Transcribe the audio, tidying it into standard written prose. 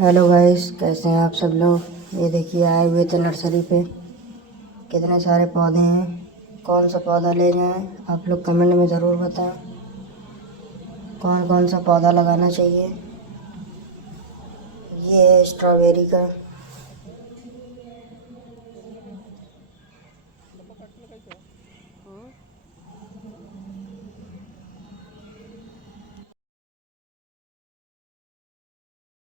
Hello guys, कैसे हैं आप सब लोग। ये देखिए आए हुए थे नर्सरी पे। कितने सारे पौधे हैं। कौन सा पौधा ले जाएं आप लोग कमेंट में ज़रूर बताएं। कौन कौन सा पौधा लगाना चाहिए। ये है स्ट्रॉबेरी का।